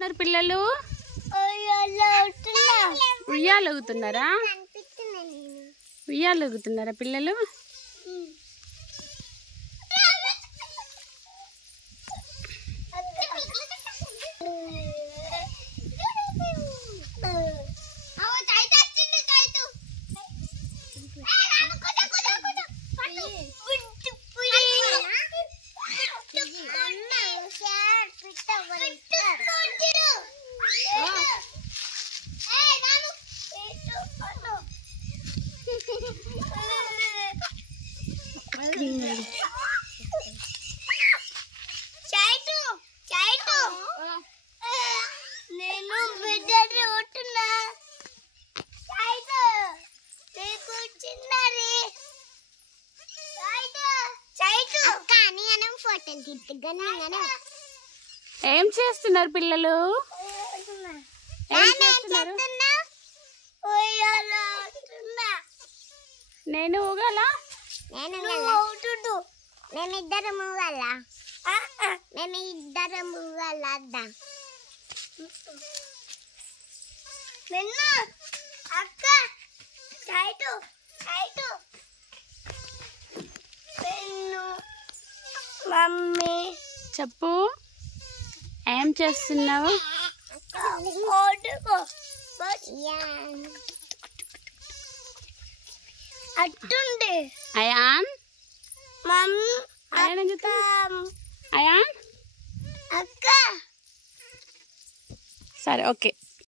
పిల్లలు ఉయ్యాలూగుతున్నారా? ఉయ్యాలూగుతున్నారా పిల్లలు? నేను బిడ్డని ఉంటున్నా ఏం చేస్తున్నారు పిల్లలు? నేను ఊగాల? మేమిద్దరం ఊగాల, మేమిద్దరం ఊగాల. అక్క చైటు చైటు మమ్మీ చెప్పు, ఏం చేస్తున్నావు? అట్టుండి అయాన్ మమ్మీ అయాన్ అక్క. సరే, ఓకే.